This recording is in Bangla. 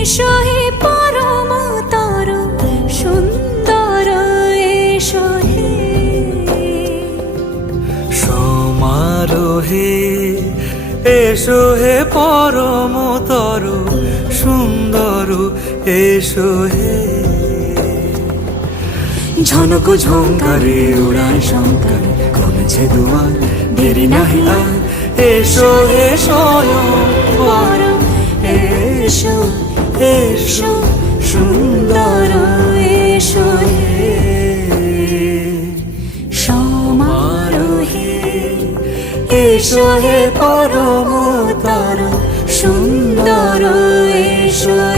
এসো হে পরমতর সুন্দর এসো হে সমারোহে এসো হে পরমতর সুন্দর এসো হে ঝনক ঝঙ্কারে উড়ায় শঙ্কর কমেছে দুয়ার দেরি নাহি আর এসো হে স্বয়ং বর এসো এসো সুন্দর এসো হে সমারোহে এসো হে পরমতর সুন্দর এসো